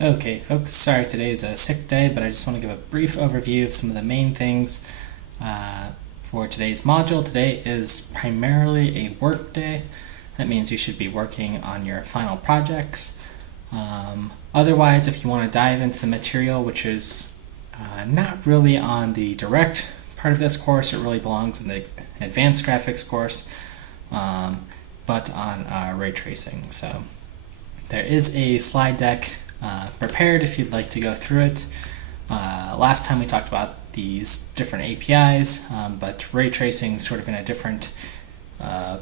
Okay, folks, sorry today is a sick day, but I just want to give a brief overview of some of the main things for today's module. Today is primarily a work day. That means you should be working on your final projects. Otherwise, if you want to dive into the material, which is not really on the direct part of this course, it really belongs in the advanced graphics course, but on ray tracing. So there is a slide deck prepared if you'd like to go through it. Last time we talked about these different APIs, but ray tracing is sort of in a different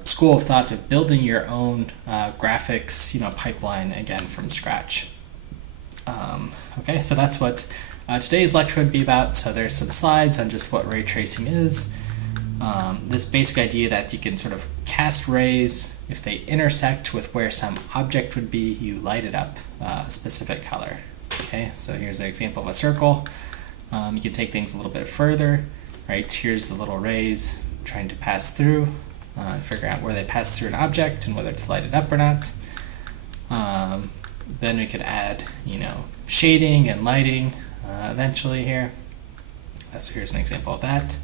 school of thought of building your own graphics pipeline again from scratch. Okay, so that's what today's lecture would be about. So there's some slides on just what ray tracing is. This basic idea that you can sort of cast rays. If they intersect with where some object would be, you light it up a specific color. Okay, so here's an example of a circle. You can take things a little bit further, right? Here's the little rays trying to pass through, figure out where they pass through an object and whether to light it up or not. Then we could add, shading and lighting eventually here. So here's an example of that.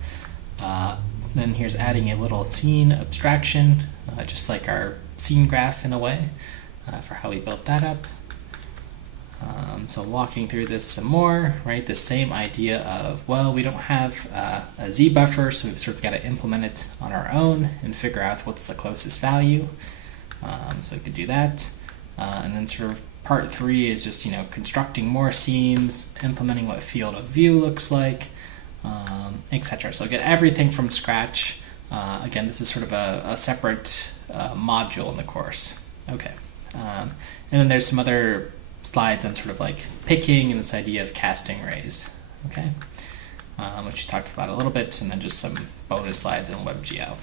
Then here's adding a little scene abstraction, just like our scene graph in a way, for how we built that up. So walking through this some more, right? The same idea of, well, we don't have a Z buffer, so we've sort of got to implement it on our own and figure out what's the closest value. So we could do that. And then sort of part 3 is just, constructing more scenes, implementing what field of view looks like, etc. So get everything from scratch. Again, this is sort of a separate module in the course. Okay. And then there's some other slides on sort of like picking and this idea of casting rays. Okay. Which you talked about a little bit, and then just some bonus slides in WebGL.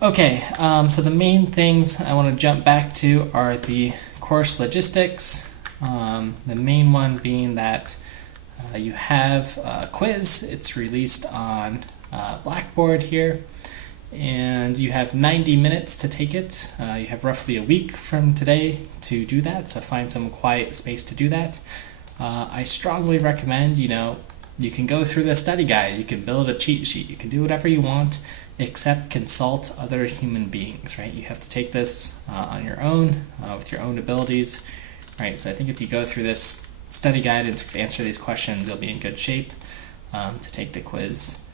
Okay, so the main things I want to jump back to are the course logistics. The main one being that you have a quiz. It's released on Blackboard here, and you have 90 minutes to take it. You have roughly a week from today to do that, so find some quiet space to do that. I strongly recommend, you can go through the study guide, you can build a cheat sheet, you can do whatever you want, except consult other human beings, right? You have to take this on your own, with your own abilities, right? So I think if you go through this study guide and sort of answer these questions, you'll be in good shape to take the quiz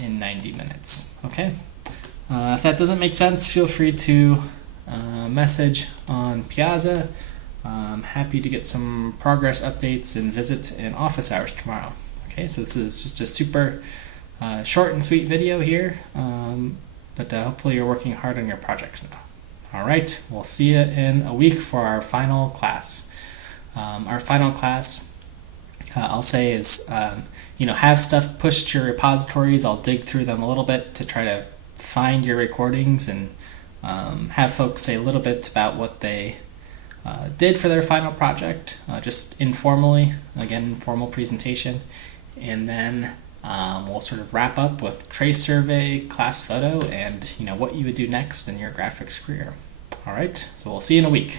in 90 minutes, okay? If that doesn't make sense, feel free to message on Piazza. I'm happy to get some progress updates and visit in office hours tomorrow. Okay, so this is just a super short and sweet video here, but hopefully you're working hard on your projects now. All right, we'll see you in a week for our final class. Our final class, I'll say, is have stuff pushed to your repositories. I'll dig through them a little bit to try to find your recordings and have folks say a little bit about what they did for their final project, just informally, again, informal presentation. And then we'll sort of wrap up with trace survey, class photo, and what you would do next in your graphics career. All right, so we'll see you in a week.